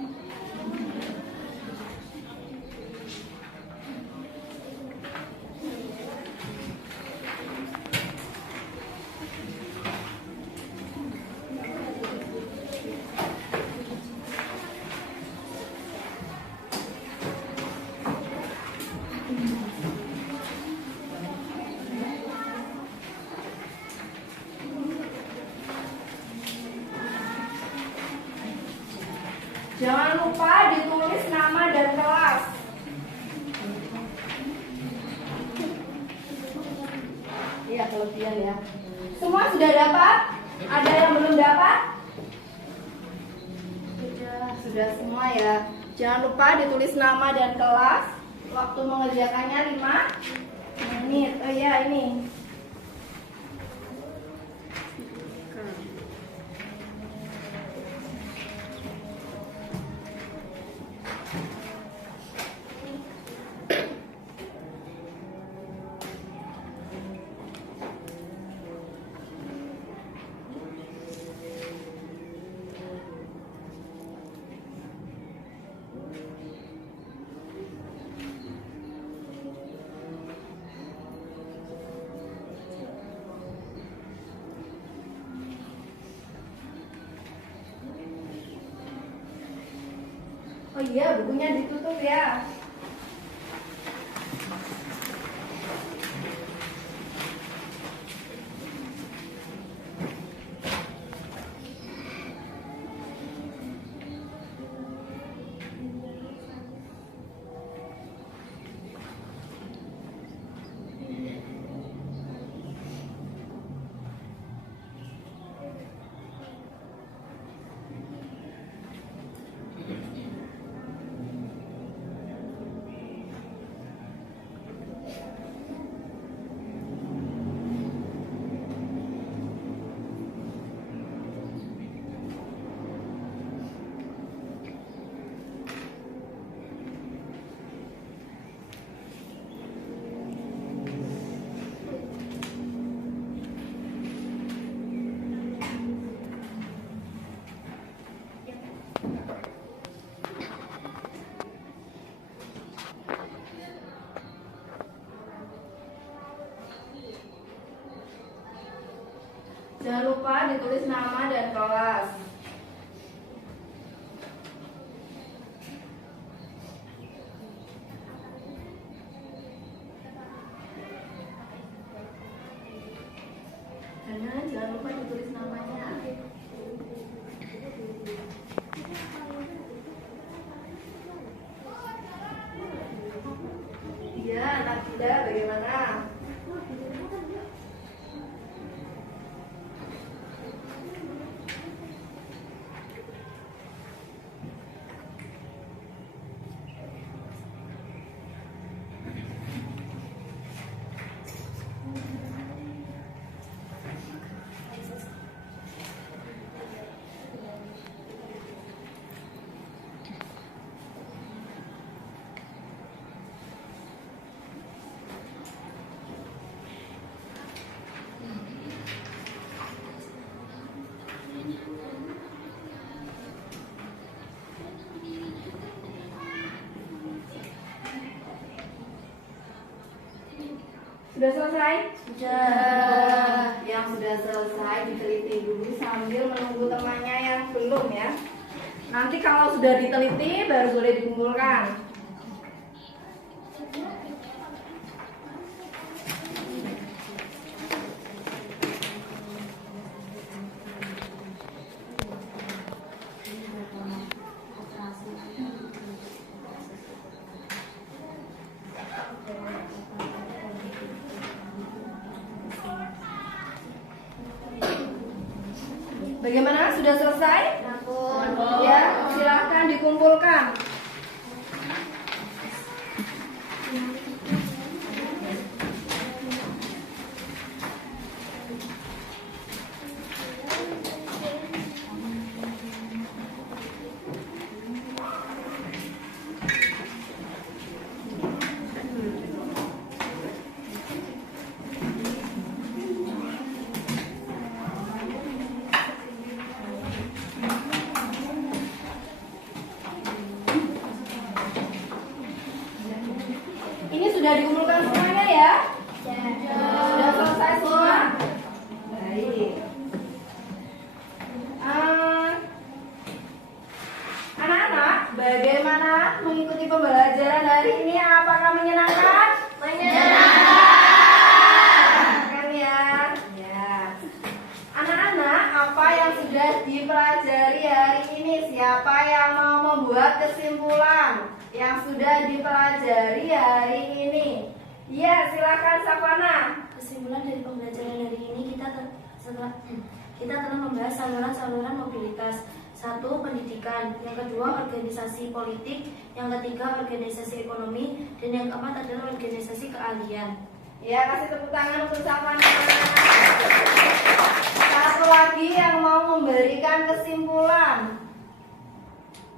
Jangan lupa ditulis nama dan kelas. Iya, kelebihan ya. Semua sudah dapat? Ada yang belum dapat? Sudah semua ya. Jangan lupa ditulis nama dan kelas. Waktu mengerjakannya 5 menit. Oh ya, ini. Oh iya, bukunya ditutup ya. Jangan lupa ditulis nama dan kelas. Jangan lupa ditulis namanya. Iya, anak muda bagaimana? Sudah selesai? Sudah. Yang sudah selesai diteliti dulu sambil menunggu temannya yang belum ya. Nanti kalau sudah diteliti baru boleh dikumpulkan. Bagaimana? Sudah selesai? Ya, silahkan dikumpulkan. Ini sudah dikumpulkan semuanya ya? Sudah selesai semua? Baik. Anak-anak, bagaimana mengikuti pembelajaran hari ini? Apakah menyenangkan? Menyenangkan ya. Ya. Anak-anak, apa yang sudah dipelajari hari ini? Siapa yang mau membuat kesimpulan yang sudah dipelajari hari ini? Ya, silakan Sapana. Kesimpulan dari pembelajaran hari ini kita telah membahas saluran-saluran mobilitas. 1. Pendidikan, yang kedua organisasi politik, yang ketiga organisasi ekonomi, dan yang keempat adalah organisasi keahlian. Ya, kasih tepuk tangan untuk Sapana. Satu lagi yang mau memberikan kesimpulan.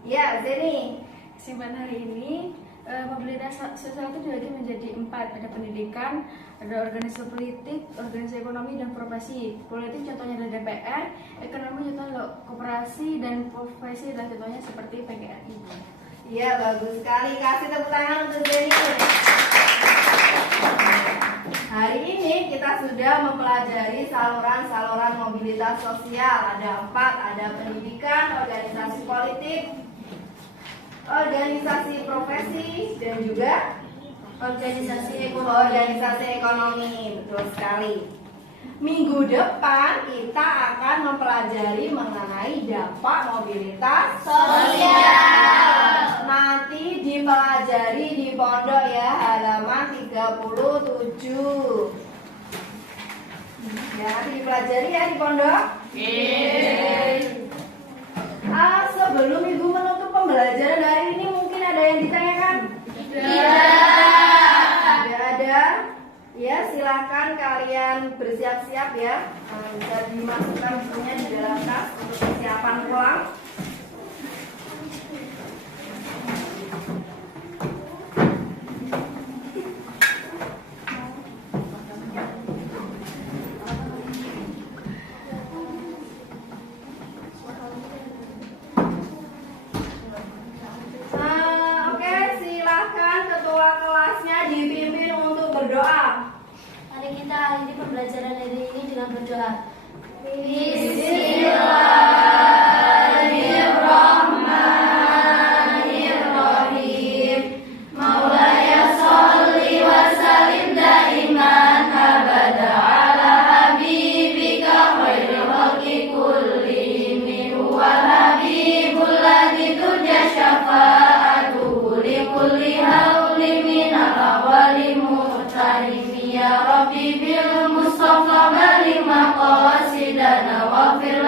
Ya, Zeni. Kesimpulan hari ini, mobilitas sosial itu dibagi menjadi 4. Ada pendidikan, ada organisasi politik, organisasi ekonomi, dan profesi. Politik contohnya ada DPR, ekonomi contohnya koperasi, dan profesi adalah contohnya seperti PGRI. Iya, bagus sekali. Kasih tepuk tangan untuk Zeni. Hari ini kita sudah mempelajari saluran-saluran mobilitas sosial. Ada 4, ada pendidikan, organisasi politik, organisasi profesi, dan juga Organisasi ekonomi. Betul sekali. Minggu depan kita akan mempelajari mengenai dampak mobilitas sosial. Nanti dipelajari di pondok ya, halaman 37. Ya, nanti dipelajari ya di pondok. Sebelum Ibu menutup pembelajaran hari ini, mungkin ada yang ditanyakan? Tidak ada. Ya, silakan kalian bersiap-siap ya. Bisa dimasukkan bukunya di dalam tas untuk persiapan pulang. Oke, silakan ketua kelasnya dipimpin untuk berdoa. Mari kita akhiri pembelajaran hari ini dengan berdoa. Waghfir